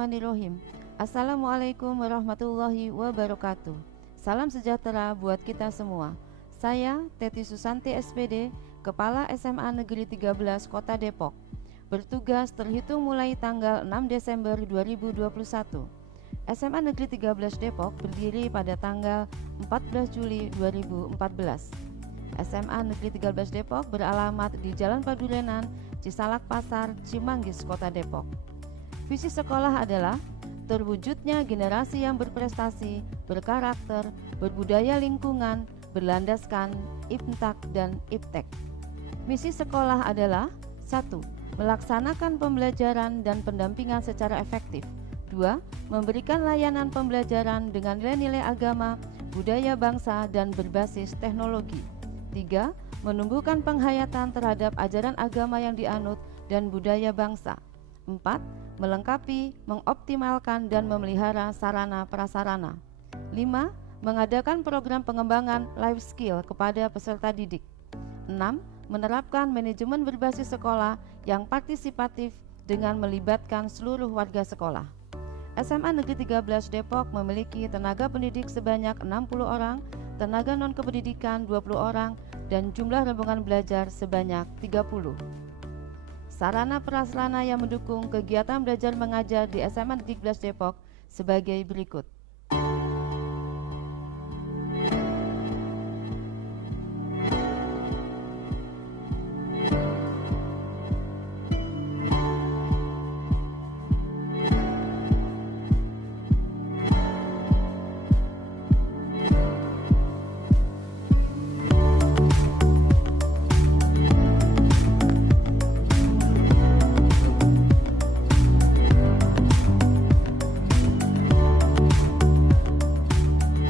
Bismillahirrahmanirrahim. Assalamualaikum warahmatullahi wabarakatuh. Salam sejahtera buat kita semua. Saya Teti Susanti SPD, Kepala SMA Negeri 13 Kota Depok, bertugas terhitung mulai tanggal 6 Desember 2021. SMA Negeri 13 Depok berdiri pada tanggal 14 Juli 2014. SMA Negeri 13 Depok beralamat di Jalan Padurenan, Cisalak Pasar, Cimanggis, Kota Depok. Visi sekolah adalah terwujudnya generasi yang berprestasi, berkarakter, berbudaya lingkungan, berlandaskan IPTAK dan IPTEK. Misi sekolah adalah 1. Melaksanakan pembelajaran dan pendampingan secara efektif. 2. Memberikan layanan pembelajaran dengan nilai-nilai agama, budaya bangsa dan berbasis teknologi. 3. Menumbuhkan penghayatan terhadap ajaran agama yang dianut dan budaya bangsa. 4. Melengkapi, mengoptimalkan dan memelihara sarana prasarana. 5. Mengadakan program pengembangan life skill kepada peserta didik. 6. Menerapkan manajemen berbasis sekolah yang partisipatif dengan melibatkan seluruh warga sekolah. SMA Negeri 13 Depok memiliki tenaga pendidik sebanyak 60 orang, tenaga non-kependidikan 20 orang, dan jumlah rombongan belajar sebanyak 30. Sarana prasarana yang mendukung kegiatan belajar mengajar di SMA Negeri 13 Depok sebagai berikut.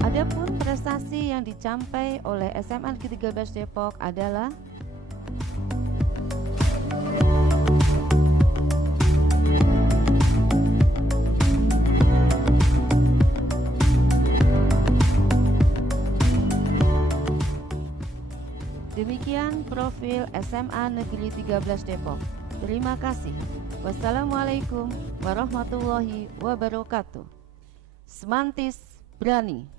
Adapun prestasi yang dicapai oleh SMA Negeri 13 Depok adalah demikian profil SMA Negeri 13 Depok. Terima kasih. Wassalamualaikum warahmatullahi wabarakatuh. Semantis berani.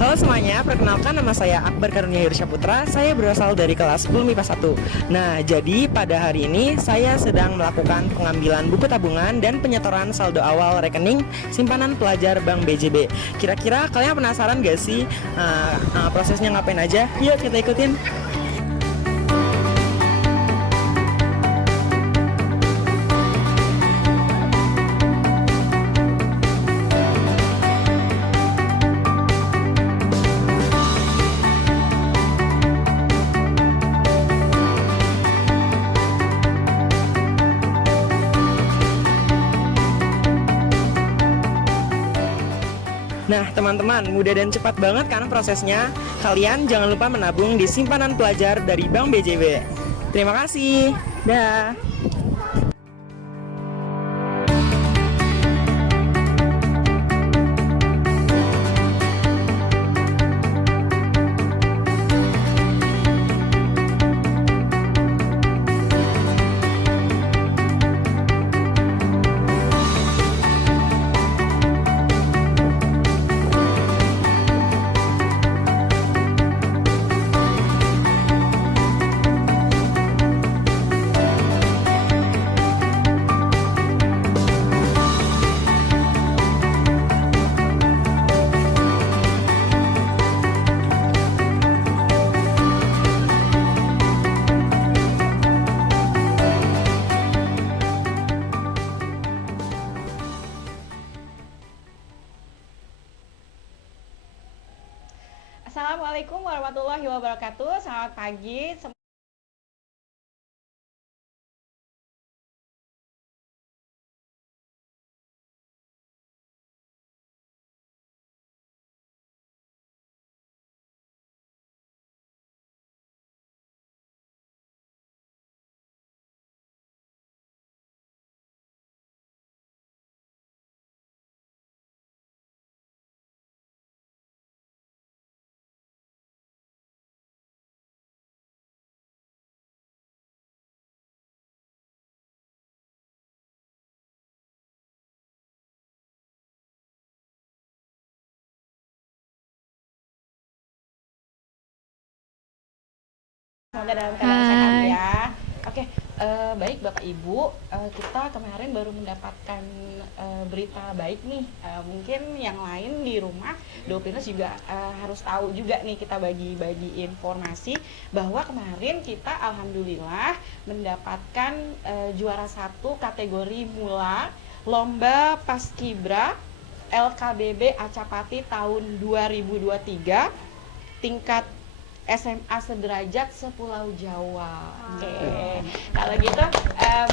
Halo semuanya, perkenalkan nama saya Akbar Karunia Putra. Saya berasal dari kelas 10 MIPA 1. Nah, jadi pada hari ini saya sedang melakukan pengambilan buku tabungan dan penyetoran saldo awal rekening simpanan pelajar Bank BJB. Kira-kira kalian penasaran gak sih prosesnya ngapain aja? Yuk kita ikutin. Nah teman-teman, mudah dan cepat banget kan prosesnya. Kalian jangan lupa menabung di simpanan pelajar dari Bank BJB. Terima kasih. Dah. Assalamualaikum warahmatullahi wabarakatuh. Selamat pagi. Semoga dalam keadaan sehat Hai. ya. Oke, baik Bapak Ibu, kita kemarin baru mendapatkan berita baik nih. Mungkin yang lain di rumah, Dopinus juga harus tahu juga nih, kita bagi-bagi informasi bahwa kemarin kita alhamdulillah mendapatkan juara satu kategori mula lomba Paskibra LKBB Acapati tahun 2023 tingkat SMA sederajat sepulau Jawa. Oke. Kalau gitu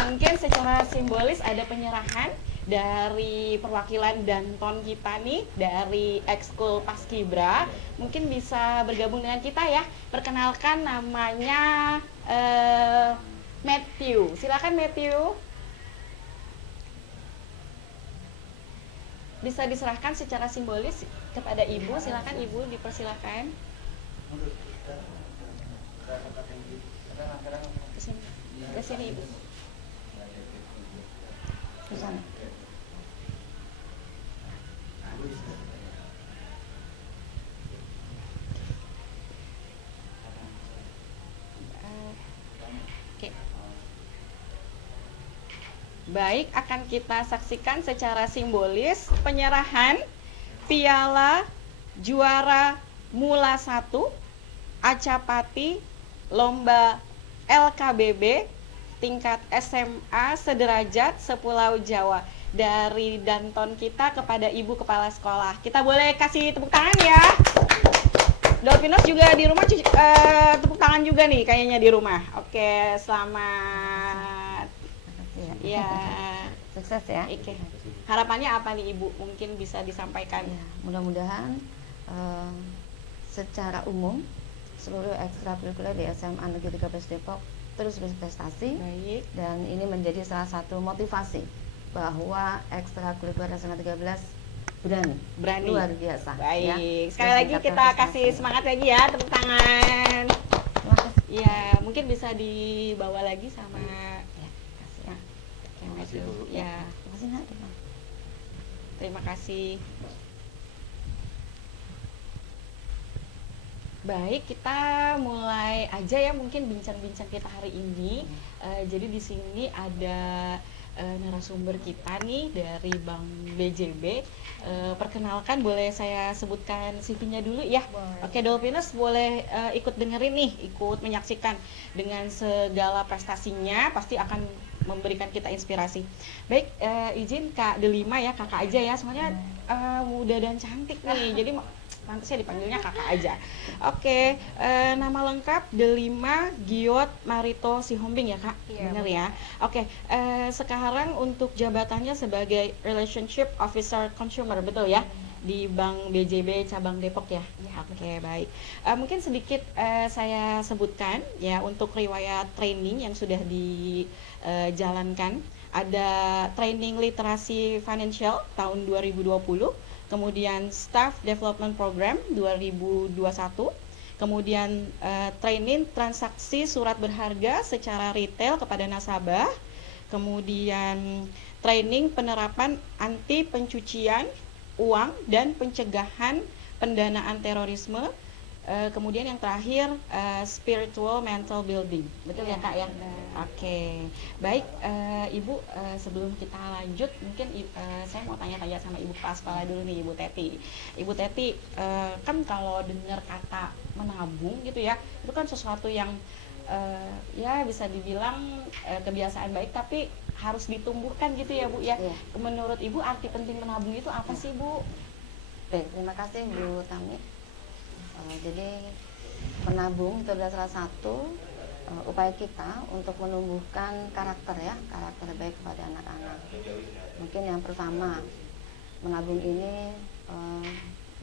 mungkin secara simbolis ada penyerahan dari perwakilan Danton kita nih dari Ekskul Paskibra. Mungkin bisa bergabung dengan kita ya. Perkenalkan namanya Matthew. Silakan Matthew. Bisa diserahkan secara simbolis kepada Ibu. Silakan Ibu, dipersilakan. Ke sini Ibu. Ke sana. Oke. Baik, akan kita saksikan secara simbolis penyerahan piala juara Mula 1 Acapati lomba LKBB tingkat SMA sederajat sepulau Jawa dari Danton kita kepada Ibu Kepala Sekolah. Kita boleh kasih tepuk tangan ya. Dolphinus juga di rumah tepuk tangan juga nih kayaknya di rumah. Oke, selamat. Makasih ya. Ya. Sukses ya. Oke. Harapannya apa nih Ibu? Mungkin bisa disampaikan. Ya, mudah-mudahan secara umum seluruh ekstrakurikuler di SMA Negeri 13 Depok terus berprestasi. Baik. Dan ini menjadi salah satu motivasi bahwa ekstrakurikuler SMA 13 berani luar biasa. Baik. Ya. Sekali Dan lagi tingkatkan kita prestasi. kasih semangat lagi ya, tepuk tangan. Terima kasih. Ya, mungkin bisa dibawa lagi sama Ya, kasih. ya. Ya, Terima kasih Nak. terima kasih. Baik, kita mulai aja ya mungkin bincang-bincang kita hari ini. Jadi di sini ada narasumber kita nih dari Bank BJB. Perkenalkan, boleh saya sebutkan CV-nya dulu ya? Boleh. Oke, Dolphinus boleh ikut dengerin nih, ikut menyaksikan dengan segala prestasinya, pasti akan memberikan kita inspirasi. Baik, izin Kak Delima ya, kakak aja ya, soalnya muda dan cantik nih, jadi pantasnya dipanggilnya kakak aja. Oke, nama lengkap Delima Giot Marito Sihombing ya Kak? Iya, Bener ya? Oke, sekarang untuk jabatannya sebagai Relationship Officer Consumer, betul ya? Di Bank BJB Cabang Depok ya? Oke, baik. Mungkin sedikit saya sebutkan ya untuk riwayat training yang sudah dijalankan. Ada training literasi financial tahun 2020, kemudian Staff Development Program 2021, kemudian training transaksi surat berharga secara retail kepada nasabah, kemudian training penerapan anti pencucian uang dan pencegahan pendanaan terorisme, kemudian yang terakhir spiritual mental building, betul ya Kak ya? Oke, baik Ibu, sebelum kita lanjut mungkin saya mau tanya-tanya sama Ibu Kepala Sekolah dulu nih, Ibu Teti. Ibu Teti, kan kalau dengar kata menabung gitu ya, itu kan sesuatu yang ya bisa dibilang kebiasaan baik tapi harus ditumbuhkan gitu ya Bu ya. Iya. Menurut Ibu arti penting menabung itu apa sih Bu? Baik, terima kasih Bu Tami. Jadi menabung itu adalah salah satu upaya kita untuk menumbuhkan karakter ya, karakter baik kepada anak-anak. Mungkin yang pertama, menabung ini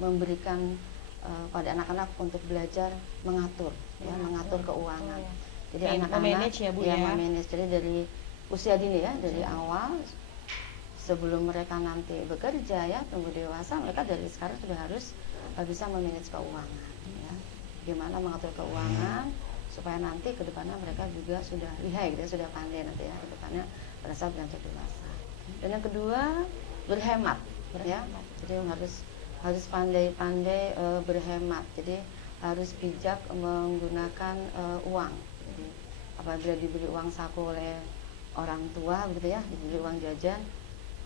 memberikan pada anak-anak untuk belajar mengatur ya, mengatur keuangan. Jadi anak-anak memanage ya Bu ya. memanage. Jadi dari usia dini ya, dari awal sebelum mereka nanti bekerja ya, tumbuh dewasa, mereka dari sekarang sudah harus bisa memanage keuangan ya. Gimana mengatur keuangan supaya nanti ke depannya mereka juga sudah lihai gitu, sudah pandai nanti ya ke depannya pada saat beranjak dewasa. Dan yang kedua, berhemat ya. Jadi harus pandai-pandai berhemat. Jadi harus bijak menggunakan uang. Jadi apabila diberi uang saku oleh orang tua gitu ya, diberi uang jajan,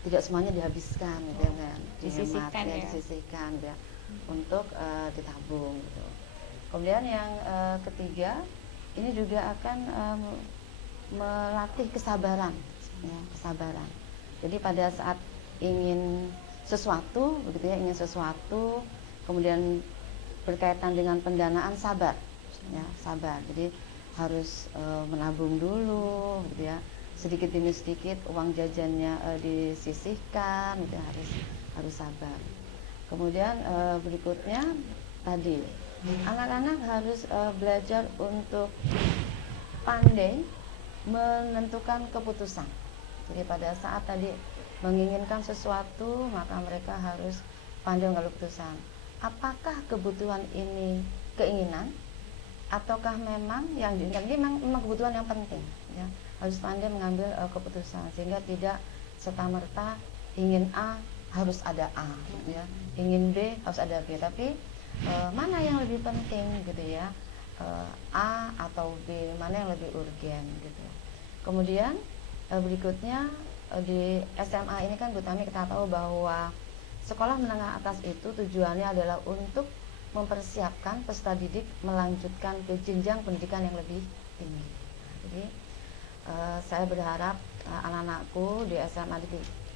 tidak semuanya dihabiskan gitu ya kan, dihemat Disisihkan ya, ya. disisihkan gitu ya, untuk ditabung gitu. Kemudian yang ketiga, ini juga akan melatih kesabaran ya, kesabaran. Jadi pada saat ingin sesuatu begitu ya, ingin sesuatu kemudian berkaitan dengan pendanaan, sabar ya, sabar. Jadi harus menabung dulu gitu ya, sedikit demi sedikit uang jajannya disisihkan gitu, harus sabar. Kemudian berikutnya tadi anak-anak harus belajar untuk pandai menentukan keputusan. Jadi pada saat tadi menginginkan sesuatu, maka mereka harus pandai mengambil keputusan. Apakah kebutuhan ini keinginan, ataukah memang yang diinginkan ini memang kebutuhan yang penting ya. Harus pandai mengambil keputusan, sehingga tidak serta-merta ingin A harus ada A ya, ingin B harus ada B, tapi mana yang lebih penting gitu ya, A atau B, mana yang lebih urgen gitu. Kemudian berikutnya di SMA ini kan Bu Tami, kita tahu bahwa sekolah menengah atas itu tujuannya adalah untuk mempersiapkan peserta didik melanjutkan ke jenjang pendidikan yang lebih tinggi. Jadi saya berharap anak-anakku di SMA di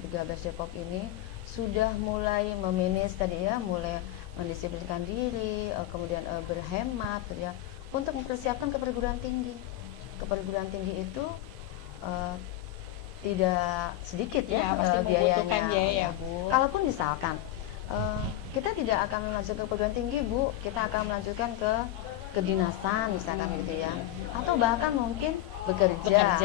13 Depok ini sudah mulai memanage tadi ya, mulai mendisiplinkan diri, kemudian berhemat ya, untuk mempersiapkan ke perguruan tinggi. Ke perguruan tinggi itu tidak sedikit ya, pasti membutuhkan biaya, Bu. Kalaupun misalkan kita tidak akan melanjutkan ke perguruan tinggi, Bu, kita akan melanjutkan ke kedinasan misalkan gitu ya, atau bahkan mungkin bekerja.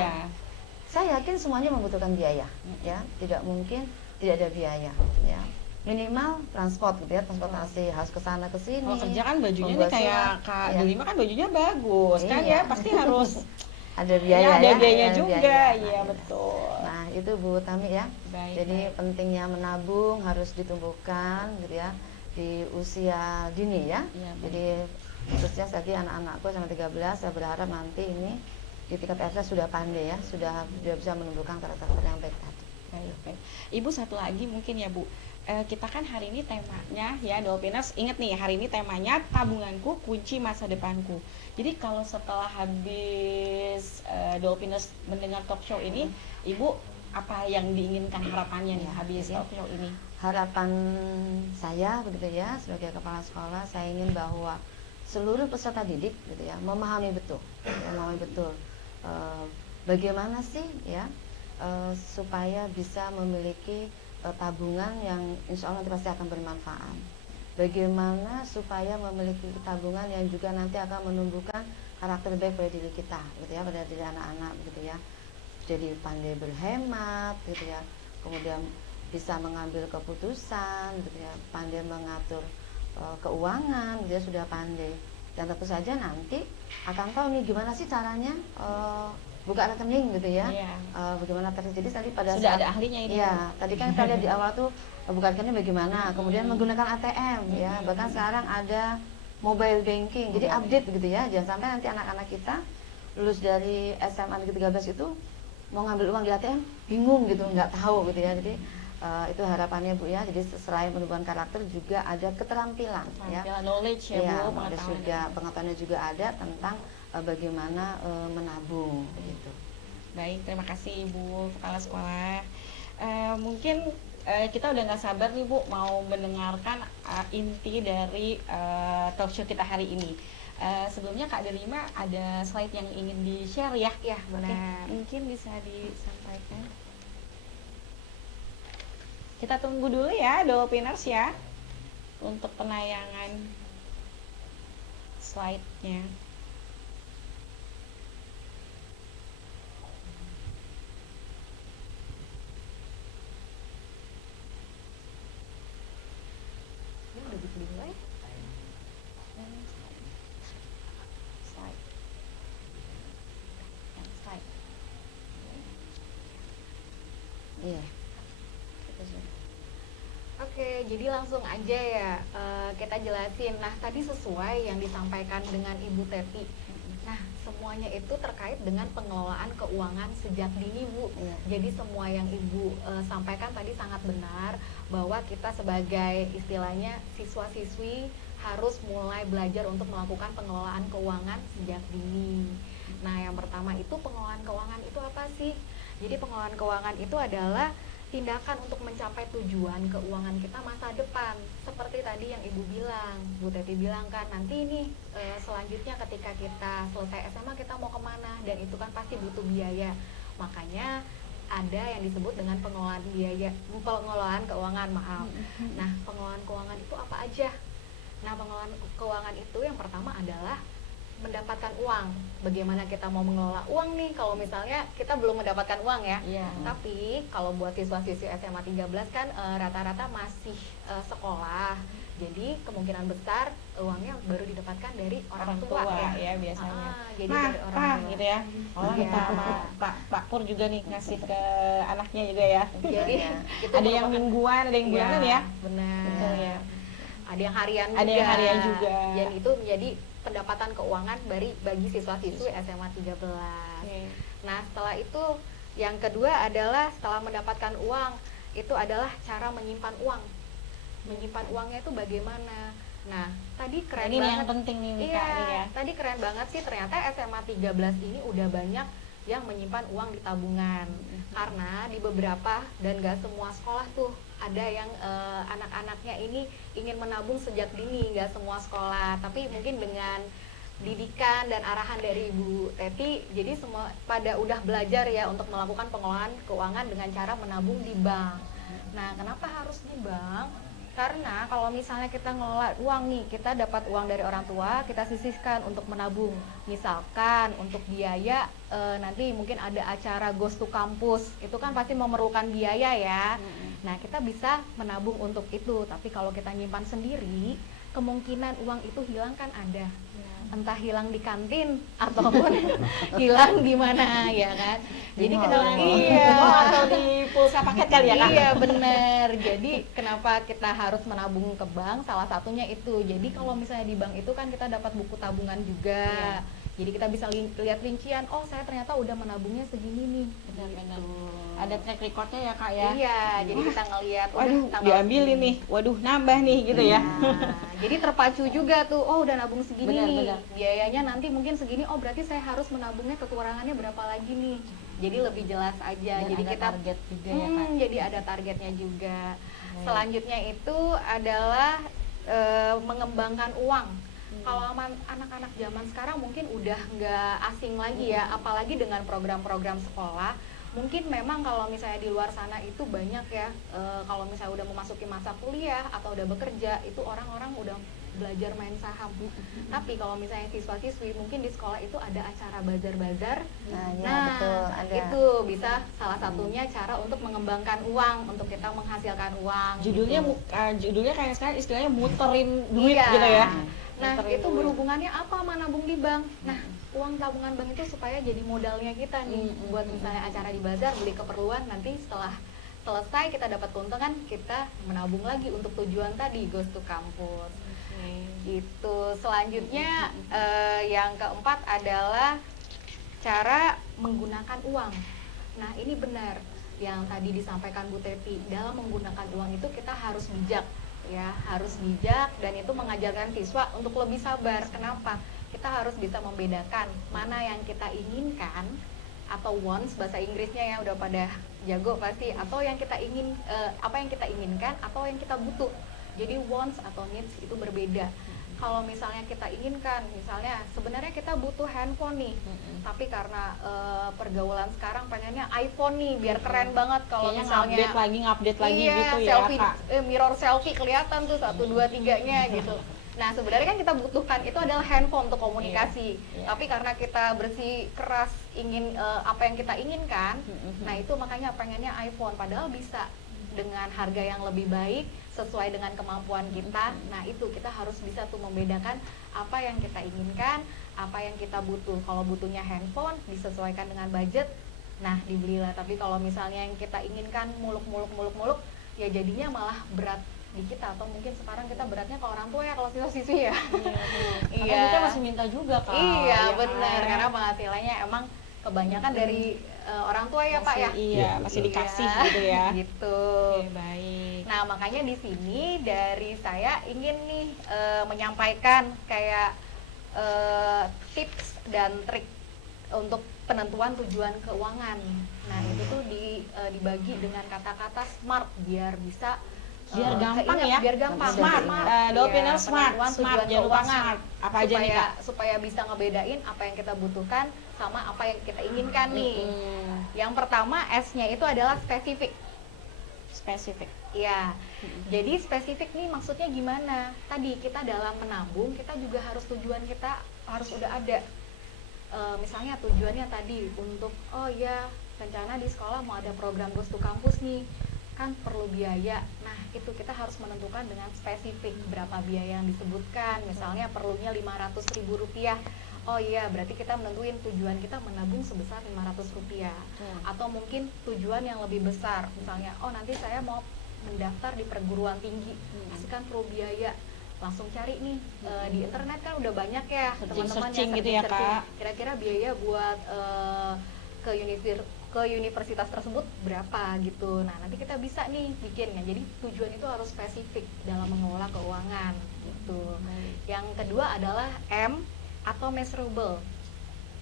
Saya yakin semuanya membutuhkan biaya ya, tidak mungkin tidak ada biaya ya. Minimal transport gitu ya, transportasi harus ke sana ke sini. Kalau kerja kan bajunya nih kayak Kak Delima kan bajunya bagus kan ya, pasti harus ada biaya ada ya, biayanya juga biaya. Iya betul. Nah itu Bu Tami ya. Baik, jadi pentingnya menabung harus ditumbuhkan gitu ya di usia dini ya. Jadi khususnya tadi anak-anakku sama 13, saya berharap nanti ini di tingkat SD sudah pandai ya, sudah bisa menumbuhkan karakter yang baik tadi. Baik. Ibu satu lagi mungkin ya Bu, kita kan hari ini temanya ya Dolphiners, ingat nih hari ini temanya tabunganku kunci masa depanku. Jadi kalau setelah habis Dolphiners mendengar talk show ini, Ibu apa yang diinginkan harapannya nih habis talk show ini? Harapan saya begitu ya, sebagai kepala sekolah, saya ingin bahwa seluruh peserta didik gitu ya memahami betul bagaimana sih ya supaya bisa memiliki tabungan yang insya Allah nanti pasti akan bermanfaat. Bagaimana supaya memiliki tabungan yang juga nanti akan menumbuhkan karakter baik pada diri kita, gitu ya, pada diri anak-anak, gitu ya. Jadi pandai berhemat, gitu ya. Kemudian bisa mengambil keputusan, gitu ya. Pandai mengatur keuangan, dia sudah pandai. Dan tentu saja nanti akan tahu nih gimana sih caranya buka rekening gitu ya. Bagaimana terjadi tadi pada sudah saat, ada ahlinya ini. Ya, tadi kan kita lihat di awal tuh buka rekening bagaimana, kemudian menggunakan ATM ya. Bahkan sekarang ada mobile banking. Jadi update gitu ya. Jangan sampai nanti anak-anak kita lulus dari SMA Negeri 13 itu mau ngambil uang di ATM bingung gitu, nggak tahu gitu ya. Jadi itu harapannya Bu ya. Jadi selain menumbuhkan karakter juga ada keterampilan ya. Knowledge ya, Bu, pengetahuannya juga ada tentang bagaimana menabung begitu. Baik, terima kasih Ibu Kepala Sekolah. Mungkin kita udah nggak sabar nih Bu mau mendengarkan inti dari talk show kita hari ini. Sebelumnya Kak Delima ada slide yang ingin di-share ya? Ya, benar. Mungkin bisa disampaikan. Kita tunggu dulu ya Dolphiners ya untuk penayangan slide-nya. Iya. Oke, jadi langsung aja ya kita jelasin. Nah, tadi sesuai yang disampaikan dengan Ibu Teti. Nah, semuanya itu terkait dengan pengelolaan keuangan sejak dini, Bu. Iya. Jadi semua yang Ibu sampaikan tadi sangat benar, bahwa kita sebagai istilahnya siswa-siswi harus mulai belajar untuk melakukan pengelolaan keuangan sejak dini. Nah, yang pertama itu pengelolaan keuangan itu apa sih? Jadi pengelolaan keuangan itu adalah tindakan untuk mencapai tujuan keuangan kita masa depan. Seperti tadi yang Ibu bilang, Bu Teti bilang kan, nanti ini selanjutnya ketika kita selesai SMA kita mau kemana, dan itu kan pasti butuh biaya. Makanya ada yang disebut dengan pengelolaan pengelolaan keuangan, maaf. Nah, pengelolaan keuangan itu apa aja? Nah, pengelolaan keuangan itu yang pertama adalah mendapatkan uang. Bagaimana kita mau mengelola uang nih kalau misalnya kita belum mendapatkan uang ya. Iya. Tapi kalau buat siswa-siswi SMA 13 kan rata-rata masih sekolah. Jadi kemungkinan besar uangnya baru didapatkan dari orang tua ya. biasanya. Jadi dari orang tua. gitu ya. Oh, Iya. kita sama Pak Pur juga nih ngasih ke anaknya juga ya. Jadi itu Ada yang merupakan- mingguan, ada yang bulanan ya. Benar. Betul ya. Ada yang harian Ada yang harian juga. Dan itu menjadi pendapatan keuangan bagi siswa-siswi SMA 13. Oke. Nah, setelah itu yang kedua adalah setelah mendapatkan uang, itu adalah cara menyimpan uang. Menyimpan uangnya itu bagaimana? Nah, tadi keren Ini nih banget. yang penting nih Kak, Iya, nih ya. tadi keren banget sih, ternyata SMA 13 ini udah banyak yang menyimpan uang di tabungan. Karena di beberapa dan gak semua sekolah tuh ada yang anak-anaknya ini ingin menabung sejak dini, gak semua sekolah. Tapi mungkin dengan didikan dan arahan dari Ibu Teti, jadi semua pada udah belajar ya untuk melakukan pengelolaan keuangan dengan cara menabung di bank. Nah, kenapa harus di bank? Karena kalau misalnya kita ngelola uang nih, kita dapat uang dari orang tua, kita sisihkan untuk menabung. Misalkan untuk biaya nanti mungkin ada acara Ghost to Campus, itu kan pasti memerlukan biaya ya. Nah, kita bisa menabung untuk itu. Tapi kalau kita nyimpan sendiri, kemungkinan uang itu hilang kan ada. Entah hilang di kantin ataupun hilang di mana ya kan. Jadi kenapa atau di pulsa paket kali ya Kak? Iya benar. Jadi kenapa kita harus menabung ke bank? Salah satunya itu. Jadi kalau misalnya di bank itu kan kita dapat buku tabungan juga. Jadi kita bisa lihat rincian. Oh, saya ternyata udah menabungnya segini nih. Benar-benar. Gitu. Ada track recordnya ya Kak ya? Iya. Jadi kita ngelihat. Waduh, tanggal diambilin nih. Waduh, nambah nih gitu ya. Nah, jadi terpacu juga tuh. Oh, udah nabung segini Benar, nih. benar. Biayanya nanti mungkin segini. Oh, berarti saya harus menabungnya kekurangannya berapa lagi nih. Jadi lebih jelas aja. Dan jadi ada kita target juga ya Kak. jadi ada targetnya juga. Baik. Selanjutnya itu adalah mengembangkan uang. Kalau anak-anak zaman sekarang mungkin udah nggak asing lagi ya, apalagi dengan program-program sekolah. Mungkin memang kalau misalnya di luar sana itu banyak ya, kalau misalnya udah memasuki masa kuliah atau udah bekerja, itu orang-orang udah belajar main saham. Tapi kalau misalnya siswa-siswi mungkin di sekolah itu ada acara bazar-bazar. Nah, betul, ada. itu bisa salah satunya cara untuk mengembangkan uang, untuk kita menghasilkan uang. Judulnya gitu. judulnya kayak sekarang istilahnya muterin duit Iya. gitu ya. Nah, Muterin itu duit. berhubungannya apa sama nabung di bank? Nah, uang tabungan bank itu supaya jadi modalnya kita nih buat misalnya acara di bazar, beli keperluan, nanti setelah selesai kita dapat keuntungan, kita menabung lagi untuk tujuan tadi, Ghost to Campus. Gitu. Selanjutnya yang keempat adalah cara menggunakan uang. Nah, ini benar yang tadi disampaikan Bu Teti. Dalam menggunakan uang itu kita harus bijak ya, harus bijak, dan itu mengajarkan siswa untuk lebih sabar. Kenapa? Kita harus bisa membedakan mana yang kita inginkan atau wants, bahasa Inggrisnya ya udah pada jago pasti, atau yang kita ingin apa yang kita inginkan atau yang kita butuh. Jadi wants atau needs itu berbeda. Kalau misalnya kita inginkan, misalnya sebenarnya kita butuh handphone nih, tapi karena pergaulan sekarang pengennya iPhone nih, biar keren banget. Kalau Kayaknya misalnya ngupdate lagi iya, gitu ya selfie, Kak. mirror selfie kelihatan tuh 1, 2, 3-nya gitu. Nah, sebenarnya kan kita butuhkan itu adalah handphone untuk komunikasi. Iya. Tapi karena kita bersih keras ingin apa yang kita inginkan, nah itu makanya pengennya iPhone. Padahal bisa dengan harga yang lebih baik sesuai dengan kemampuan kita. Nah, itu kita harus bisa tuh membedakan apa yang kita inginkan, apa yang kita butuh. Kalau butuhnya handphone disesuaikan dengan budget, nah dibelilah. Tapi kalau misalnya yang kita inginkan muluk-muluk ya jadinya malah berat di kita, atau mungkin sekarang kita beratnya ke orang tua ya kalau siswa-siswi ya. Iya. Atau kita masih minta juga Kak. Iya, ya benar, kan? karena penghasilannya emang kebanyakan dari orang tua ya Pak ya. Iya, masih dikasih gitu ya. Gitu. Oke, baik. Nah, makanya di sini dari saya ingin nih menyampaikan kayak tips dan trik untuk penentuan tujuan keuangan. Nah, itu tuh dibagi dengan kata-kata SMART biar bisa Biar gampang keinget, ya. biar gampang. Smart. Dolphinnya smart. penentuan Smart, tujuan jangan lupa keuangan. smart. Apa aja nih, Kak? Supaya bisa ngebedain apa yang kita butuhkan sama apa yang kita inginkan nih. Yang pertama S-nya itu adalah spesifik. Spesifik. Ya, jadi spesifik nih maksudnya gimana? Tadi kita dalam menabung, kita juga harus tujuan kita harus udah ada. Misalnya tujuannya tadi untuk, oh ya rencana di sekolah mau ada program Ghost to Campus nih, kan perlu biaya. Nah, itu kita harus menentukan dengan spesifik berapa biaya yang disebutkan. Misalnya perlunya Rp500.000. Oh iya, berarti kita menentuin tujuan kita menabung sebesar Rp500. Atau mungkin tujuan yang lebih besar. Misalnya, oh nanti saya mau mendaftar di perguruan tinggi. Pasti kan perlu biaya. Langsung cari nih di internet kan udah banyak ya teman-teman Searching yang gitu ya, Kak. Kira-kira biaya buat ke universitas tersebut berapa gitu. Nah, nanti kita bisa nih bikin ya. Jadi tujuan itu harus spesifik dalam mengelola keuangan gitu. Yang kedua adalah M atau measurable.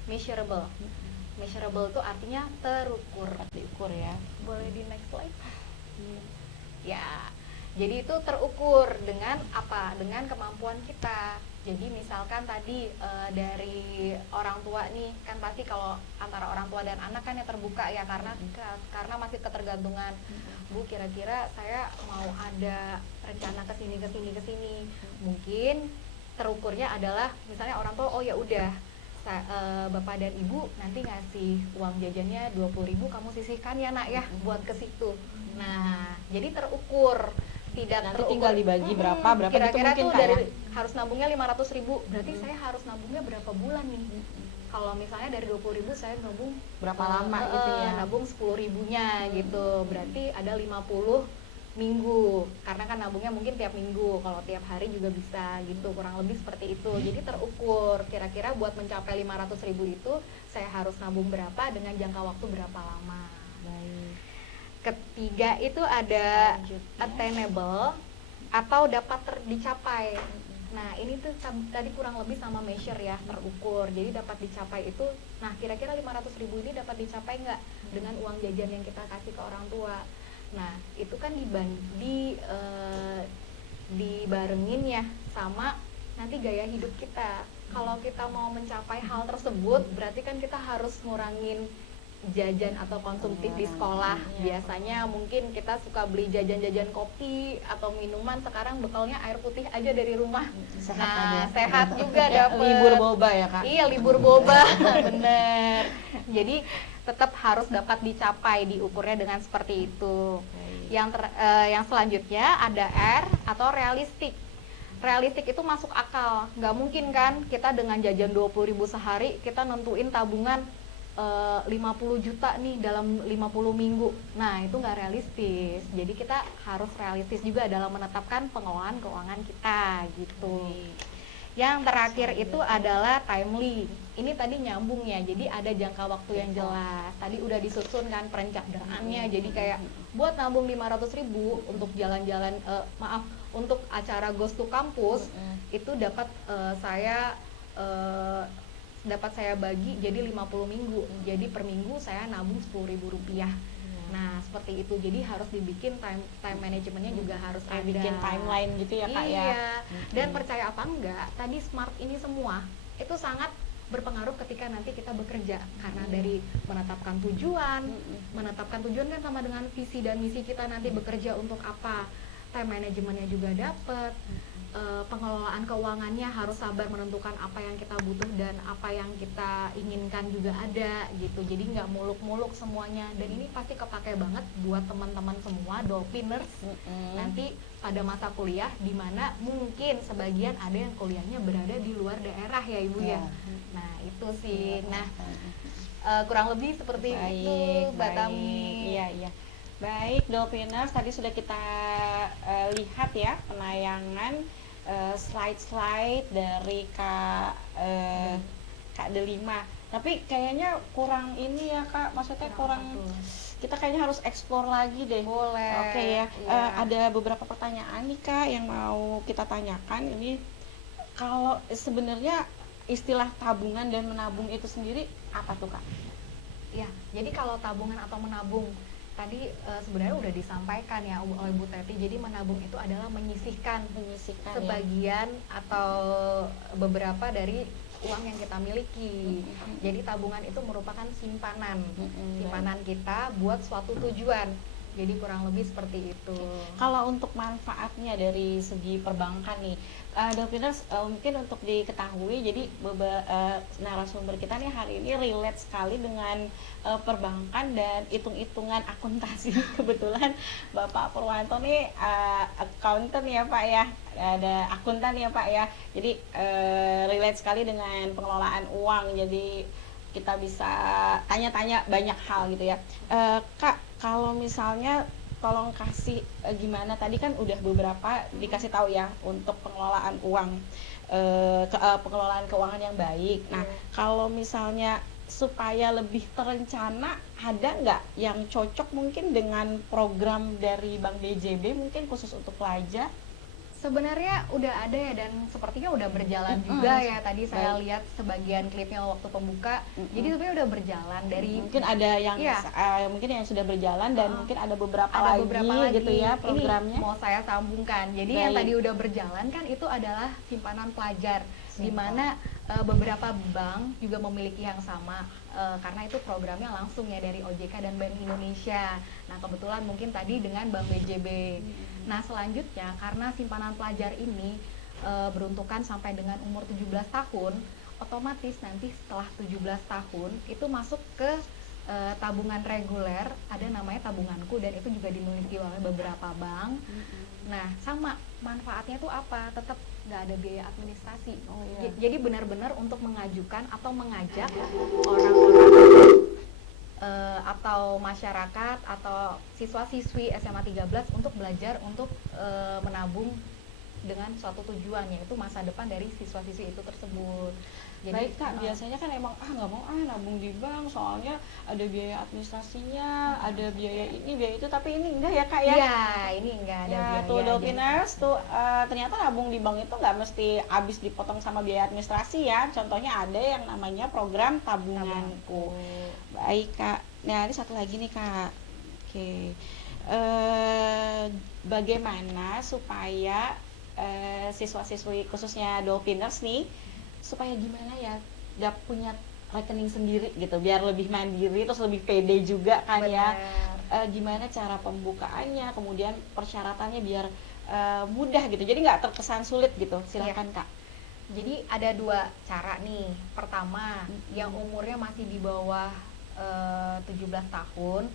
Measurable itu artinya terukur. Diukur ya. Boleh di next slide? Ya. Jadi itu terukur dengan apa? Dengan kemampuan kita. Jadi misalkan tadi dari orang tua nih, kan pasti kalau antara orang tua dan anak kan ya terbuka ya, karena masih ketergantungan. Bu, kira-kira saya mau ada rencana kesini. Mungkin terukurnya adalah misalnya orang tua, oh ya udah bapak dan ibu nanti ngasih uang jajannya 20.000, kamu sisihkan ya nak ya buat ke situ. Nah, jadi terukur. Tidak Nanti terukur. tinggal dibagi berapa Kira-kira gitu mungkin tuh Kak, dari ya? harus nabungnya 500.000, berarti saya harus nabungnya berapa bulan nih? Kalau misalnya dari 20.000 saya nabung Berapa lama gitu ya? Nabung 10.000-nya gitu, berarti ada 50 minggu, karena kan nabungnya mungkin tiap minggu, kalau tiap hari juga bisa gitu, kurang lebih seperti itu. Jadi terukur, kira-kira buat mencapai 500.000 itu saya harus nabung berapa dengan jangka waktu berapa lama. Baik. Ketiga itu ada Selanjutnya. attainable atau dapat dicapai. Nah, ini tuh tadi kurang lebih sama measure ya, terukur. Jadi dapat dicapai itu, nah kira-kira 500.000 ini dapat dicapai nggak dengan uang jajan yang kita kasih ke orang tua. Nah, itu kan dibarengin ya sama nanti gaya hidup kita. Kalau kita mau mencapai hal tersebut, berarti kan kita harus ngurangin jajan atau konsumtif di sekolah. Biasanya mungkin kita suka beli jajan-jajan kopi atau minuman, sekarang bekalnya air putih aja dari rumah. Sehat Sehat juga Ya, dapet. libur boba ya Kak? Iya, libur boba. Bener. Jadi tetap harus dapat dicapai, diukurnya dengan seperti itu. Yang selanjutnya ada R atau realistik. Realistik itu masuk akal. Nggak mungkin kan kita dengan jajan 20.000 sehari kita nentuin tabungan 50 juta nih dalam 50 minggu. Nah, itu nggak realistis. Jadi kita harus realistis juga dalam menetapkan pengelolaan keuangan kita gitu. Yang terakhir itu adalah timely. Ini tadi nyambung ya, jadi ada jangka waktu yang jelas. Tadi udah disusun kan perencanaannya, jadi kayak buat nabung 500.000 untuk jalan-jalan, untuk acara Ghost to Campus, itu dapat saya bagi jadi 50 minggu. Jadi per minggu saya nabung Rp10.000. Nah, seperti itu. Jadi harus dibikin time manajemennya juga harus ada. Bikin timeline gitu ya Kak ya? Iya. Dan percaya apa enggak, tadi SMART ini semua itu sangat berpengaruh ketika nanti kita bekerja, karena dari menetapkan tujuan kan sama dengan visi dan misi kita nanti bekerja untuk apa. Time manajemennya juga dapat. Pengelolaan keuangannya harus sabar menentukan apa yang kita butuh dan apa yang kita inginkan juga ada gitu. Jadi nggak muluk-muluk semuanya, dan ini pasti kepake banget buat teman-teman semua Dolphiners nanti pada masa kuliah, dimana mungkin sebagian ada yang kuliahnya berada di luar daerah ya Ibu ya. Nah itu sih. Nah kurang lebih seperti itu Mbak Tami. Iya. Baik, Dolphiners, tadi sudah kita lihat ya penayangan slide-slide dari Kak Delima. Tapi kayaknya kurang ini ya Kak, maksudnya kurang, kita kayaknya harus explore lagi deh. Boleh. Oke ya. Iya. Ada beberapa pertanyaan nih Kak yang mau kita tanyakan. Ini kalau sebenarnya istilah tabungan dan menabung itu sendiri apa tuh Kak? Ya, jadi kalau tabungan atau menabung tadi sebenarnya udah disampaikan ya oleh Bu Teti. Jadi menabung itu adalah menyisihkan Ya. sebagian atau beberapa dari uang yang kita miliki. Jadi tabungan itu merupakan simpanan kita buat suatu tujuan. Jadi kurang lebih seperti itu. Kalau untuk manfaatnya dari segi perbankan nih, Dolphiners, mungkin untuk diketahui, jadi narasumber kita nih hari ini relate sekali dengan perbankan dan hitung-hitungan akuntansi. Kebetulan Bapak Purwanto nih accountant ya Pak ya, ada akuntan ya Pak ya. Jadi relate sekali dengan pengelolaan uang. Jadi kita bisa tanya-tanya banyak hal gitu ya. Kak, kalau misalnya tolong kasih gimana, tadi kan udah beberapa dikasih tahu ya untuk pengelolaan uang, pengelolaan keuangan yang baik. Nah, kalau misalnya supaya lebih terencana, ada nggak yang cocok mungkin dengan program dari Bank BJB mungkin khusus untuk pelajar? Sebenarnya udah ada ya, dan sepertinya udah berjalan juga ya. Tadi saya lihat sebagian klipnya waktu pembuka. Jadi sebenarnya udah berjalan dari Mungkin ada yang mungkin yang sudah berjalan dan mungkin ada beberapa lagi gitu ya programnya. Ini mau saya sambungkan. Jadi yang tadi udah berjalan kan itu adalah simpanan pelajar, di mana beberapa bank juga memiliki yang sama, karena itu programnya langsung ya dari OJK dan Bank Indonesia. Nah, kebetulan mungkin tadi dengan Bank BJB. Nah, selanjutnya karena simpanan pelajar ini beruntukan sampai dengan umur 17 tahun, otomatis nanti setelah 17 tahun itu masuk ke tabungan reguler, ada namanya tabunganku, dan itu juga dimiliki oleh beberapa bank. Nah, sama manfaatnya tuh apa? Tetap nggak ada biaya administrasi. Jadi benar-benar untuk mengajukan atau mengajak orang-orang atau masyarakat atau siswa-siswi SMA 13 untuk belajar untuk menabung dengan suatu tujuan, yaitu masa depan dari siswa-siswi itu tersebut. Jadi, baik Kak, biasanya kan emang nggak mau nabung di bank, soalnya ada biaya administrasinya, ada biaya ini, biaya itu, tapi ini enggak ya Kak ya? Iya, ini enggak ada biaya. Tuh Dolphiners, tuh ternyata nabung di bank itu nggak mesti habis dipotong sama biaya administrasi ya. Contohnya ada yang namanya program tabunganku. Baik Kak, nah ini satu lagi nih Kak. Oke, bagaimana supaya siswa-siswi khususnya Dolphiners nih, supaya gimana ya, gak punya rekening sendiri gitu, biar lebih mandiri, terus lebih pede juga kan. Bener. Ya gimana cara pembukaannya, kemudian persyaratannya biar mudah gitu, jadi nggak terkesan sulit gitu. Silakan Kak. Jadi ada dua cara nih. Pertama, yang umurnya masih di bawah 17 tahun,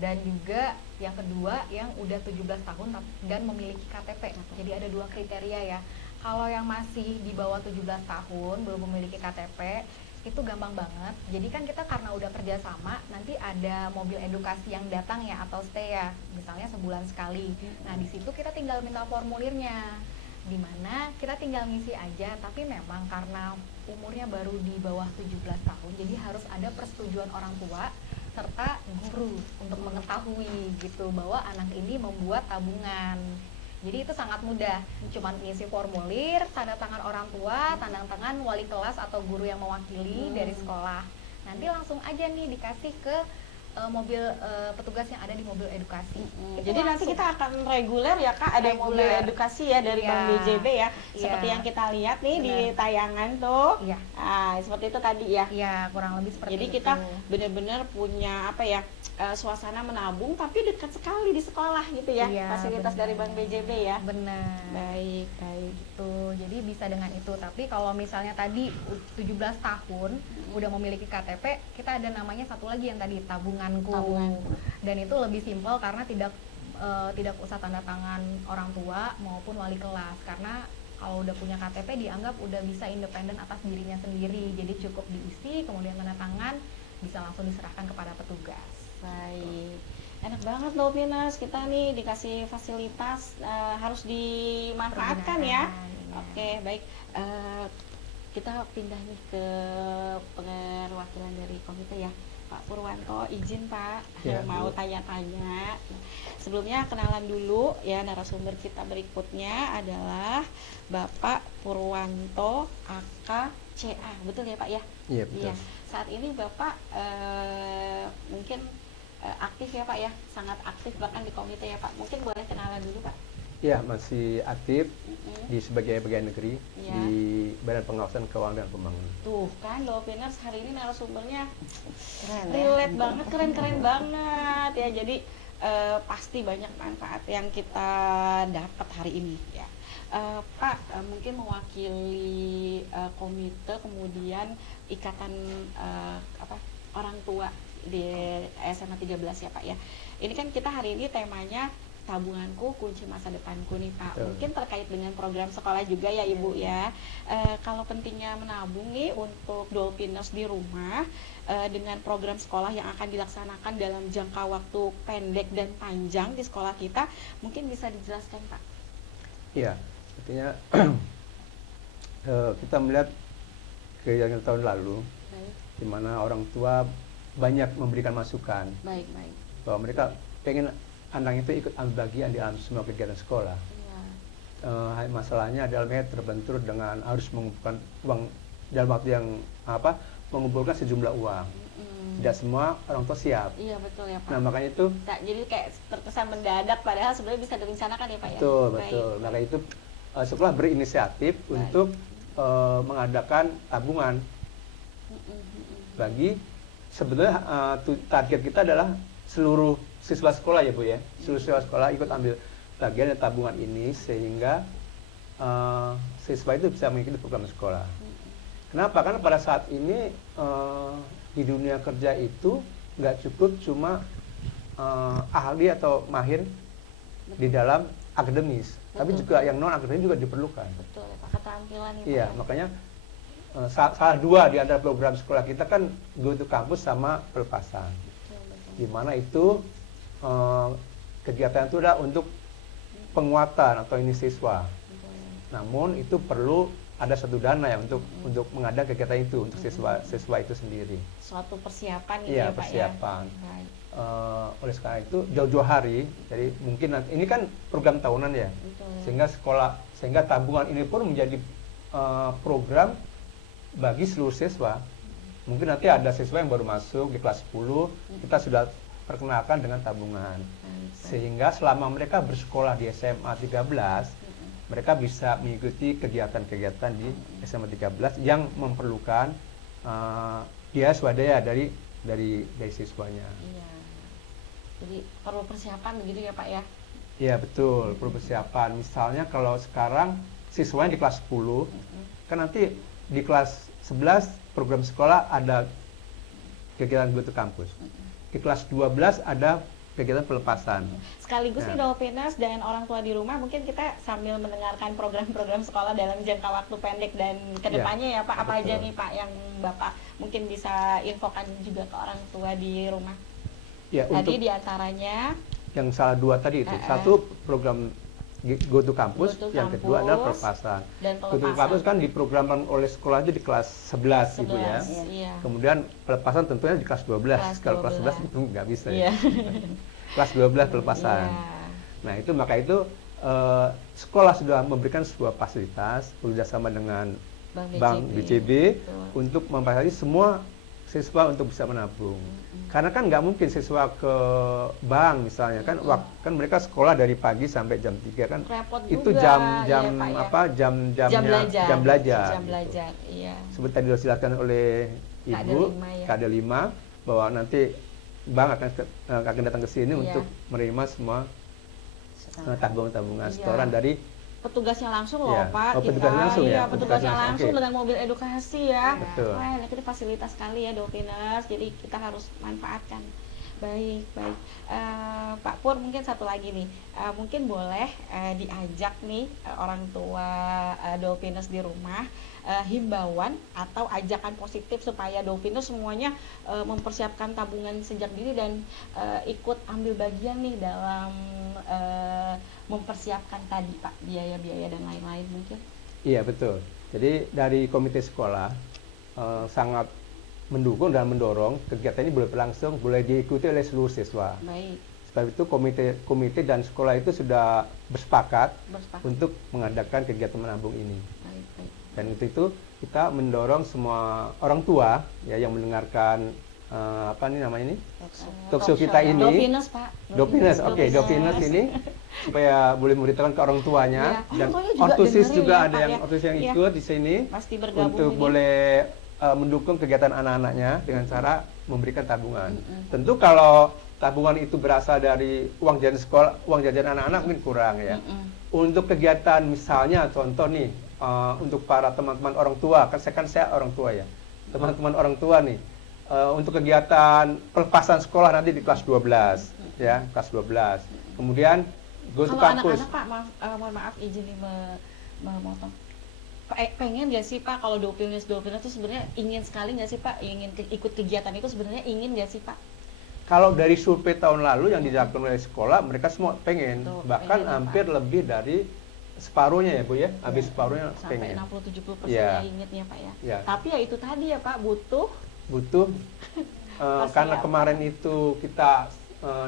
dan juga yang kedua yang udah 17 tahun dan memiliki KTP. Jadi ada dua kriteria ya. Kalau yang masih di bawah 17 tahun belum memiliki KTP, itu gampang banget. Jadi kan kita karena udah kerjasama, nanti ada mobil edukasi yang datang ya, atau stay ya, misalnya sebulan sekali. Nah, di situ kita tinggal minta formulirnya, dimana kita tinggal ngisi aja. Tapi memang karena umurnya baru di bawah 17 tahun, jadi harus ada persetujuan orang tua serta guru untuk mengetahui gitu bahwa anak ini membuat tabungan. Jadi itu sangat mudah, cuman ngisi formulir, tanda tangan orang tua, tanda tangan wali kelas atau guru yang mewakili dari sekolah. Nanti langsung aja nih dikasih ke mobil petugas yang ada di mobil edukasi. Jadi nanti kita akan reguler ya Kak, ada mobil edukasi ya dari Bank BJB ya, seperti yang kita lihat nih di tayangan tuh. Seperti itu tadi ya. Iya, kurang lebih seperti itu. Jadi kita benar-benar punya apa ya, suasana menabung tapi dekat sekali di sekolah gitu ya, fasilitas dari Bank BJB ya. Benar. Baik gitu. Jadi bisa dengan itu. Tapi kalau misalnya tadi 17 tahun udah memiliki KTP, kita ada namanya satu lagi yang tadi tabunganku. Dan itu lebih simpel karena tidak usah tanda tangan orang tua maupun wali kelas, karena kalau udah punya KTP dianggap udah bisa independen atas dirinya sendiri. Jadi cukup diisi, kemudian tanda tangan, bisa langsung diserahkan kepada petugas. Baik. Enak banget loh Piners, kita nih dikasih fasilitas harus dimanfaatkan ya. Pergunakan, Oke, baik. Kita pindah nih ke perwakilan dari komite ya. Pak Purwanto, izin Pak, Ya, mau Bu. tanya-tanya. Sebelumnya kenalan dulu ya, narasumber kita berikutnya adalah Bapak Purwanto AKCA, betul ya Pak ya? Iya, betul. Iya. Saat ini Bapak mungkin aktif ya Pak ya, sangat aktif bahkan di komite ya Pak. Mungkin boleh kenalan dulu Pak. Ya, masih aktif Mm-mm. di sebagai pegawai negeri Iya. di Badan Pengawasan Keuangan dan Pembangunan. Tuh kan Dolphiners hari ini narasumbernya Keren ya. relate banget, keren-keren banget ya. Jadi pasti banyak manfaat yang kita dapat hari ini ya. Pak, mungkin mewakili komite kemudian ikatan orang tua di SMA 13 ya Pak ya. Ini kan kita hari ini temanya tabunganku kunci masa depanku nih Pak. Betul. Mungkin terkait dengan program sekolah juga ya Ibu ya. Kalau pentingnya menabung nih untuk Dolphiners di rumah dengan program sekolah yang akan dilaksanakan dalam jangka waktu pendek dan panjang di sekolah kita, mungkin bisa dijelaskan Pak. Iya, artinya kita melihat kejadian tahun lalu Baik, di mana orang tua banyak memberikan masukan baik, baik. bahwa mereka pengen anak itu ikut ambil bagian di dalam semua kegiatan sekolah. Iya. Masalahnya adalah mereka terbentur dengan harus mengumpulkan uang dalam waktu yang mengumpulkan sejumlah uang. Mm-mm. Tidak semua orang tua siap. Iya betul ya Pak. Nah, makanya itu Jadi kayak terkesan mendadak padahal sebenarnya bisa direncanakan ya Pak ya. betul, Baik. betul. Maka itu sekolah berinisiatif Baik. untuk mengadakan tabungan Mm-mm, mm-mm. bagi sebetulnya target kita adalah seluruh siswa sekolah ya Bu ya. Seluruh siswa sekolah ikut ambil bagian dari tabungan ini sehingga siswa itu bisa mengikuti program sekolah. Kenapa? Karena pada saat ini di dunia kerja itu nggak cukup cuma ahli atau mahir di dalam akademis, tapi Betul. juga yang non akademis juga diperlukan. Betul ya Pak, keterampilan nih Iya, Pak. makanya salah dua di antara program sekolah kita kan Go to Campus sama pelepasan. Betul, betul. Di mana itu kegiatan itu adalah untuk penguatan atau ini siswa. Betul. Namun itu perlu ada satu dana ya untuk mengadakan kegiatan itu untuk siswa itu sendiri. Suatu persiapan gitu Iya, ya Pak persiapan. ya. Baik. Oleh karena itu jauh-jauh hari, jadi mungkin ini kan program tahunan ya, Betul. sehingga tabungan ini pun menjadi program bagi seluruh siswa. Mungkin nanti ada siswa yang baru masuk di kelas 10, kita sudah perkenalkan dengan tabungan. Baik, Sehingga selama mereka bersekolah di SMA 13, mereka bisa mengikuti kegiatan-kegiatan di SMA 13 yang memerlukan biaya swadaya dari siswanya. Iya. Jadi perlu persiapan begitu ya Pak ya. Iya betul, perlu persiapan. Misalnya kalau sekarang siswanya di kelas 10, kan nanti di kelas 11 program sekolah ada kegiatan Go to Campus. Di kelas 12 ada kegiatan pelepasan. Sekaligus nih Ya. Dolphiners dan orang tua di rumah, mungkin kita sambil mendengarkan program-program sekolah dalam jangka waktu pendek dan kedepannya ya Pak, apa aja betul. nih Pak yang Bapak mungkin bisa infokan juga ke orang tua di rumah. Ya, untuk Tadi diantaranya yang salah dua tadi itu, satu program Go to Campus, Go to yang kedua adalah Campus pelepasan. dan Go to pelepasan. Campus kan diprogramkan oleh sekolah itu di kelas 11 Ibu ya. 11, iya. Kemudian pelepasan tentunya di kelas 12. Kelas Kalau kelas 11 12. itu nggak bisa Iya. ya. Kelas 12 pelepasan. Iya. Nah, itu maka itu sekolah sudah memberikan sebuah fasilitas bekerjasama dengan Bank BCB Betul. untuk memfasilitasi semua siswa untuk bisa menabung. Karena kan nggak mungkin siswa ke bank misalnya kan kan mereka sekolah dari pagi sampai jam 3 kan. Repot Itu juga, jam-jam ya, Pak, ya. apa jam-jamnya Jam belajar. jam belajar. Jam gitu. belajar, iya. Seperti tadi dijelaskan oleh Kak Ibu Delima, ya. Kak Delima bahwa nanti bank akan datang ke sini Iya. untuk menerima semua tabungan-tabungan Iya. setoran dari Petugasnya langsung loh Iya. Pak. Oh, petugasnya langsung ya? Iya, petugasnya Petugasnya langsung, langsung oke. dengan mobil edukasi ya. Betul. Wah, ini fasilitas sekali ya Dolphiners. Jadi kita harus manfaatkan. Baik, baik. Pak Pur, mungkin satu lagi nih, mungkin boleh diajak nih orang tua Dolphiners di rumah, himbauan atau ajakan positif supaya Dolphiners semuanya mempersiapkan tabungan sejak dini dan ikut ambil bagian nih dalam mempersiapkan tadi Pak, biaya-biaya dan lain-lain mungkin. Iya betul. Jadi dari komite sekolah sangat mendukung dan mendorong kegiatan ini boleh berlangsung, boleh diikuti oleh seluruh siswa. Baik. Sebab itu komite dan sekolah itu sudah bersepakat untuk mengadakan kegiatan menabung ini. Baik, baik. Dan itu kita mendorong semua orang tua ya yang mendengarkan apa nih namanya ini talkshow kita ya. ini. Dolphiners, Pak. Dolphiners, oke, Dolphiners ini supaya boleh memberitakan ke orang tuanya Ya. dan Orang tuanya juga ortosis dengerin juga ya, ada Pak, yang ya. ortosis yang Ya. ikut di sini Pasti bergabung untuk ini. boleh mendukung kegiatan anak-anaknya dengan cara memberikan tabungan. Tentu kalau tabungan itu berasal dari uang jajan sekolah, uang jajan anak-anak mungkin kurang ya. Untuk kegiatan misalnya contoh nih untuk para teman-teman orang tua, kan saya orang tua ya. Teman-teman orang tua nih untuk kegiatan pelepasan sekolah nanti di kelas 12 ya, kelas 12. Kemudian go to Kalau campus. anak-anak Pak, mohon maaf izin nih memotong. Pengen nggak sih Pak kalau Dolphiners itu sebenarnya ingin sekali nggak sih Pak ingin ikut kegiatan itu sebenarnya ingin nggak sih Pak? Kalau dari survei tahun lalu yang dilakukan oleh sekolah, mereka semua pengen, Tuh, bahkan pengen ya, hampir Pak. lebih dari separuhnya ya Bu ya, habis separuhnya Sampai pengen. 60-70% Ya. inget ya Pak ya. Ya. Tapi ya itu tadi ya Pak butuh Butuh karena Persiapan. kemarin itu kita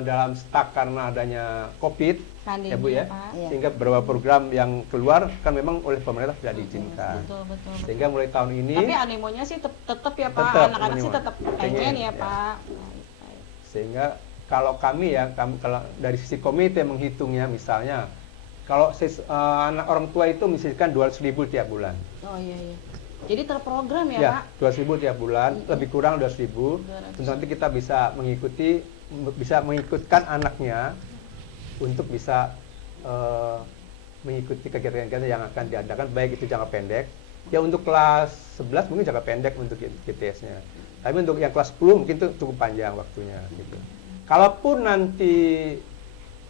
dalam stuck karena adanya COVID pandemi ya Bu ya, Pak. Iya. sehingga beberapa program yang keluar kan memang oleh pemerintah tidak diizinkan. Betul, betul. Sehingga mulai tahun ini Tapi animonya sih tetap ya Pak, Tetap anak-anak sih animo. tetap pengen Pengen, ya ya. Pak. Baik, baik. sehingga kalau kami kalau dari sisi komite menghitungnya misalnya kalau anak orang tua itu misalkan 200.000 tiap bulan. Oh iya iya. Jadi terprogram ya, Ya, Pak. 200.000 tiap bulan, lebih kurang 200.000. 200. Tentu nanti kita bisa mengikutkan anaknya untuk bisa mengikuti kegiatan-kegiatan yang akan diadakan, baik itu jangka pendek. Ya untuk kelas 11 mungkin jangka pendek untuk GTS-nya. Tapi untuk yang kelas 10 mungkin itu cukup panjang waktunya gitu. Kalaupun nanti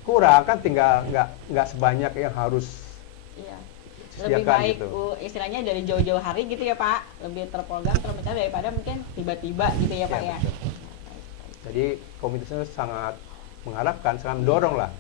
kurang kan tinggal nggak sebanyak yang harus Iya. Lebih sediakan baik gitu. istilahnya dari jauh-jauh hari gitu ya Pak. Lebih terprogram terpecah daripada mungkin tiba-tiba gitu ya Pak ya. betul. Jadi komite sangat mengharapkan, sangat mendorong lah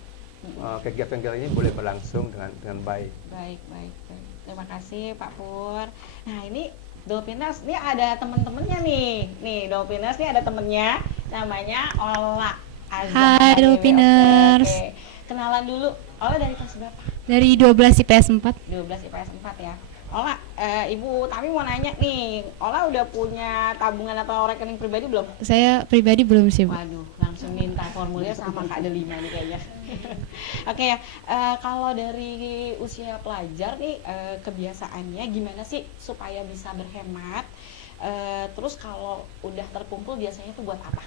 kegiatan-kegiatan ini boleh berlangsung dengan baik. Baik, baik, baik. Terima kasih Pak Pur. Nah ini Dolphiners, ini ada temen-temennya nih. Nih Dolphiners nih ada temennya, namanya Ola Azhar. Hai, Dolphiners. Oke. Kenalan dulu. Ola dari kelas berapa? Dari 12 IPS 4. 12 IPS 4 ya. Ola, Ibu Tami mau nanya nih, Ola udah punya tabungan atau rekening pribadi belum? Saya pribadi belum sih, Bu. Waduh, langsung minta formulir sama Kak Delima nih kayaknya. Oke ya, kalau dari usia pelajar nih kebiasaannya gimana sih supaya bisa berhemat? Terus kalau udah terkumpul biasanya tuh buat apa?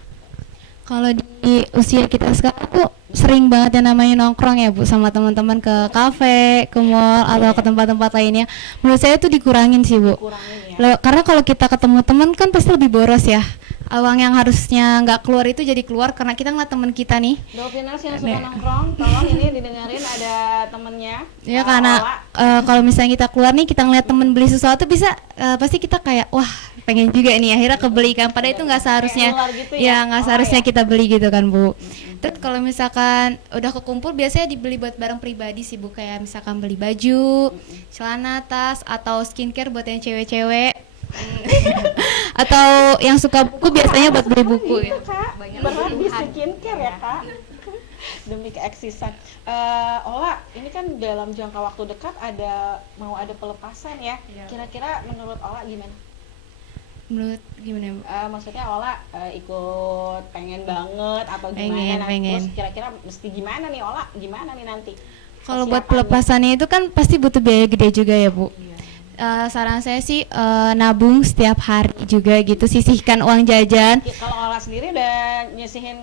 Kalau di usia kita sekarang tuh sering banget yang namanya nongkrong ya, Bu, sama teman-teman ke kafe, ke mall atau ke tempat-tempat lainnya. Menurut saya tuh dikurangin sih, Bu. Kurangin ya. Karena kalau kita ketemu teman kan pasti lebih boros ya. Uang yang harusnya nggak keluar itu jadi keluar karena kita ngeliat teman kita nih. Dolphiners yang suka nongkrong, tolong ini didengarin ada temennya. Ya karena Ola. kalau misalnya kita keluar nih kita ngeliat temen beli sesuatu bisa pasti kita kayak wah pengen juga nih akhirnya kebelikan padahal itu nggak seharusnya nular gitu ya? ya nggak Oh, seharusnya ya. kita beli gitu kan Bu. Terus kalau misalkan udah kekumpul biasanya dibeli buat barang pribadi sih Bu, kayak misalkan beli baju, celana, tas atau skincare buat yang cewek-cewek. Atau yang suka buku biasanya buat beli buku Iya, gitu. Kak. Berat di skincare ya Kak. Demi keeksisan. Ola, ini kan dalam jangka waktu dekat mau ada pelepasan ya. Kira-kira menurut Ola gimana? Menurut gimana Bu? Maksudnya Ola ikut pengen banget atau gimana? Pengen. Terus kira-kira mesti gimana nih Ola? Gimana nih nanti? Kalau buat Persiapannya? pelepasannya itu kan pasti butuh biaya gede juga ya Bu. Iya. Saran saya sih nabung setiap hari juga gitu, sisihkan uang jajan. Kalau Ola sendiri udah nyisihin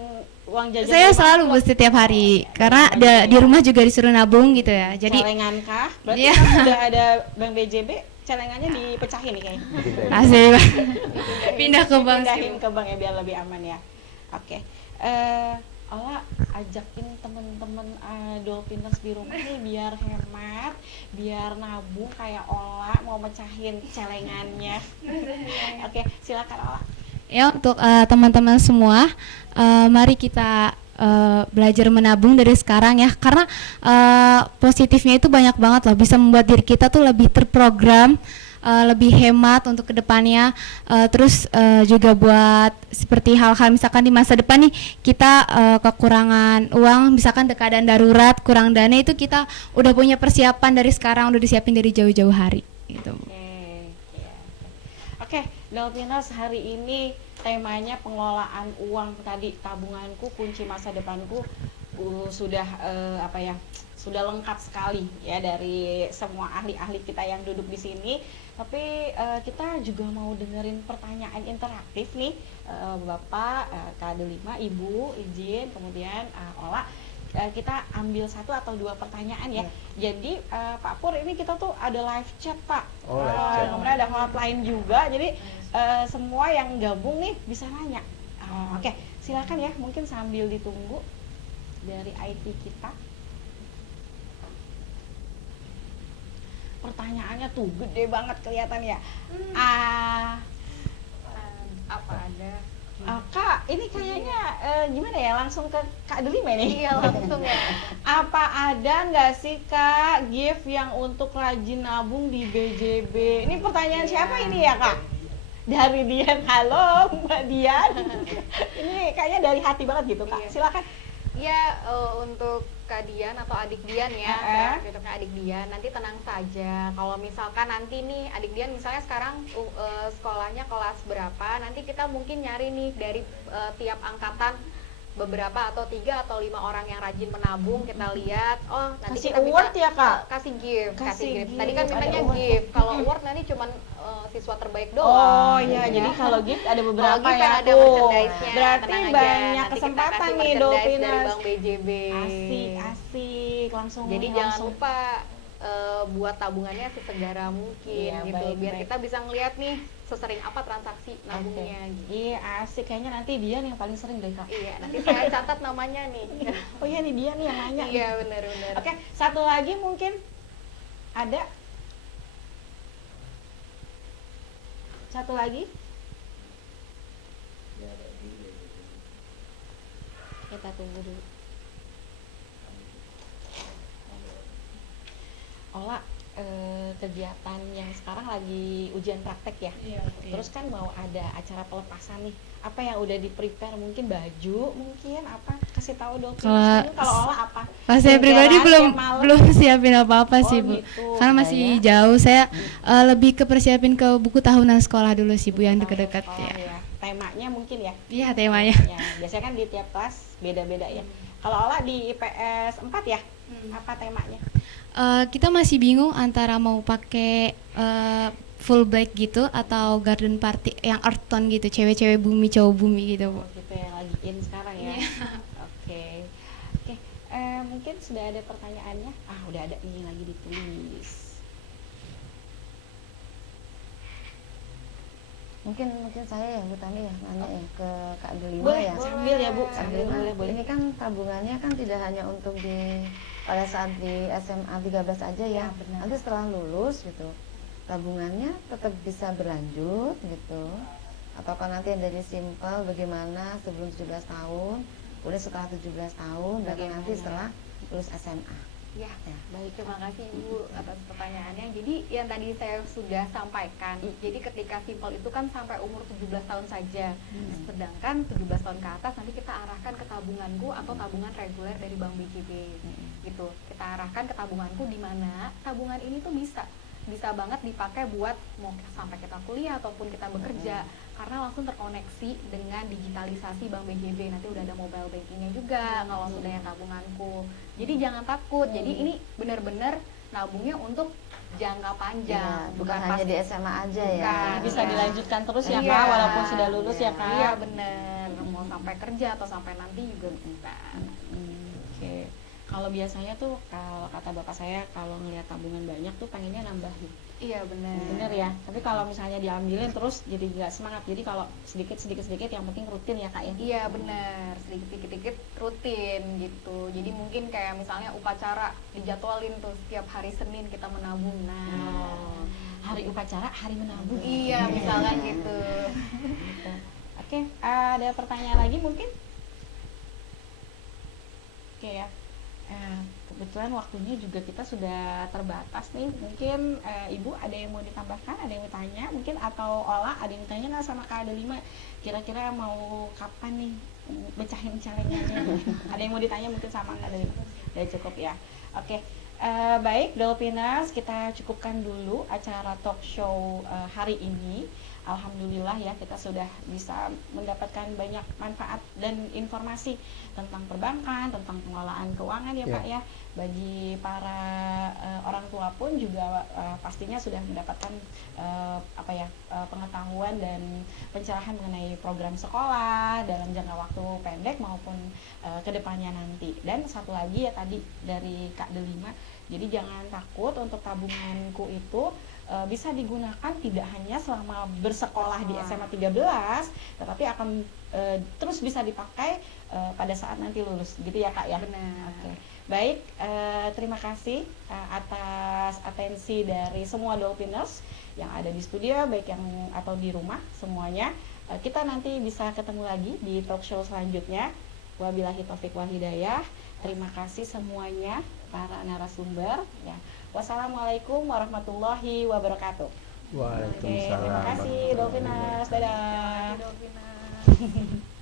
uang jajan Saya rumah selalu buat Bu setiap hari karena di rumah juga disuruh nabung gitu ya. Jadi celengan kah? Berarti Iya. kan udah ada Bank BJB, celengannya dipecahin nih kayaknya. asik Pindah ke bank sih, Pindahin ke bank ya biar lebih aman ya. Oke. Ola ajakin temen-temen Dolphiners di rumah nih biar hemat, biar nabung kayak Ola mau mecahin celengannya. Oke, silakan Ola. Ya, untuk teman-teman semua, mari kita belajar menabung dari sekarang ya, karena positifnya itu banyak banget loh, bisa membuat diri kita tuh lebih terprogram, lebih hemat untuk kedepannya, terus juga buat seperti hal-hal misalkan di masa depan nih kita kekurangan uang, misalkan keadaan darurat, kurang dana, itu kita udah punya persiapan dari sekarang, udah disiapin dari jauh-jauh hari gitu. Oke, Dolphiners, hari ini temanya pengelolaan uang tadi, tabunganku kunci masa depanku. Sudah sudah lengkap sekali ya dari semua ahli-ahli kita yang duduk di sini. Tapi kita juga mau dengerin pertanyaan interaktif nih, Bapak, Kak Delima, Ibu, izin, kemudian Ola. Kita ambil 1 atau 2 pertanyaan ya. Jadi Pak Pur, ini kita tuh ada live chat Pak. Kemudian ada hotline juga. Jadi semua yang gabung nih bisa nanya. Oke, silakan ya. Mungkin sambil ditunggu dari IT kita. Pertanyaannya tuh gede banget kelihatan ya. Apa ada? Kak, ini kayaknya gimana ya, langsung ke Kak Delima nih. Iya, langsung ya. Apa ada nggak sih Kak gift yang untuk rajin nabung di BJB? Ini pertanyaan siapa ini ya Kak? Dari Dian. Halo Mbak Dian. Ini kayaknya dari hati banget gitu Kak. Silakan. Ya, untuk Kak Dian atau adik Dian ya, untuk adik Dian, nanti tenang saja. Kalau misalkan nanti nih adik Dian misalnya sekarang sekolahnya kelas berapa, nanti kita mungkin nyari nih dari tiap angkatan beberapa atau 3 atau 5 orang yang rajin menabung, kita lihat. Oh, nanti Kasih kita award bisa ya, Kak? kasih gift. Gift. Tadi kan mintanya Ada award. gift. Kalau award nanti cuman siswa terbaik doang. Oh iya, jadi kalau gift ada beberapa Kalau gift ya ada tuh. merchandise-nya, Berarti tenang aja. banyak Nanti kita kesempatan kasih nih merchandise dari Dolphiners. Bank BJB. Asik, langsung. Jadi jangan lupa buat tabungannya sesegera mungkin Iya, gitu, baik, biar baik. kita bisa ngeliat nih sesering apa transaksi nabungnya. Gitu. Iya asik, kayaknya nanti Dian yang paling sering deh Kak. Iya, nanti saya catat namanya nih. Oh iya nih Dian nih yang nanya. Iya, benar-benar. Oke, satu lagi mungkin ada. Satu lagi. Kita tunggu dulu. Ola, kegiatan yang sekarang lagi ujian praktek ya. Terus kan mau ada acara pelepasan nih. Apa yang udah di prepare, mungkin baju, mungkin apa? Kasih tahu dong. Kalau Ola apa? Kalau saya pribadi belum siapin apa-apa sih Bu, gitu. karena masih jauh. Saya lebih ke persiapin ke buku tahunan sekolah dulu sih Bu, yang dekat-dekat ya. Temanya mungkin ya. Iya, temanya. Ya, biasanya kan di tiap kelas beda-beda ya. Kalau Ola di IPS 4 ya, apa temanya? Kita masih bingung antara mau pakai full black gitu atau garden party yang earth tone gitu, cewek-cewek bumi cowok bumi gitu Bu. Oh, gitu ya, lagi in sekarang ya. Oke. Mungkin sudah ada pertanyaannya? Udah ada nih, lagi ditulis. Mungkin saya yang bertanya ya, nanya ya ke Kak Delima Boleh, ya. sambil ya Bu, Kak sambil Delima, boleh. ini kan tabungannya kan tidak hanya untuk pada saat di SMA 13 aja ya. Nanti setelah lulus gitu, tabungannya tetap bisa berlanjut gitu. Ataukah nanti yang dari simpel bagaimana sebelum 17 tahun, kemudian setelah 17 tahun, dan nanti setelah lulus SMA. Ya, baik, terima kasih Ibu atas pertanyaannya. Jadi yang tadi saya sudah sampaikan, jadi ketika simpel itu kan sampai umur 17 tahun saja. Sedangkan 17 tahun ke atas nanti kita arahkan ke tabunganku atau tabungan reguler dari Bank BJB. Gitu. Kita arahkan ke tabunganku, di mana tabungan ini tuh bisa banget dipakai buat mau sampai kita kuliah ataupun kita bekerja, karena langsung terkoneksi dengan digitalisasi Bank BJB. Nanti udah ada mobile bankingnya juga kalau sudah yang tabunganku. Jadi jangan takut. Jadi ini benar-benar nabungnya untuk jangka panjang, Bukan hanya di SMA aja ya. Bisa dilanjutkan terus ya Iya. Kak, walaupun sudah lulus ya Kak. Iya benar. Mau sampai kerja atau sampai nanti juga bisa. Oke. Kalau biasanya tuh, kalau kata bapak saya, kalau ngelihat tabungan banyak tuh pengennya nambahin. Iya benar. Bener ya. Tapi kalau misalnya diambilin terus jadi nggak semangat. Jadi kalau sedikit yang penting rutin ya kak ya. Iya benar, sedikit rutin gitu. Jadi mungkin kayak misalnya upacara dijadwalin tuh setiap hari Senin kita menabung. Nah, Hari upacara, hari menabung. iya misalkan gitu. Gitu. Oke, ada pertanyaan lagi mungkin? Oke ya. Kebetulan waktunya juga kita sudah terbatas nih. Mungkin Ibu ada yang mau ditambahkan, ada yang mau tanya mungkin, atau Ola ada yang tanya nggak sama Kak Adelima, kira-kira mau kapan nih mecahin celengannya? Ada yang mau ditanya mungkin sama Kak Adelima? Udah cukup ya. Oke. Baik Dolphiners, kita cukupkan dulu acara talk show hari ini. Alhamdulillah ya, kita sudah bisa mendapatkan banyak manfaat dan informasi tentang perbankan, tentang pengelolaan keuangan ya Pak ya. Bagi para orang tua pun juga pastinya sudah mendapatkan pengetahuan dan pencerahan mengenai program sekolah dalam jangka waktu pendek maupun kedepannya nanti. Dan satu lagi ya tadi dari Kak Delima, jadi jangan takut untuk tabunganku itu bisa digunakan tidak hanya selama bersekolah di SMA 13, tetapi akan terus bisa dipakai pada saat nanti lulus, gitu ya Kak ya. Benar. Oke. Baik, terima kasih atas atensi dari semua Dolphiners yang ada di studio, baik yang atau di rumah semuanya. Kita nanti bisa ketemu lagi di talk show selanjutnya. Wabillahi taufik wal hidayah. Terima kasih semuanya para narasumber ya. Wassalamualaikum warahmatullahi wabarakatuh. Oke, Waalaikumsalam. terima kasih Dolphiners. Dadah. Dolphiners.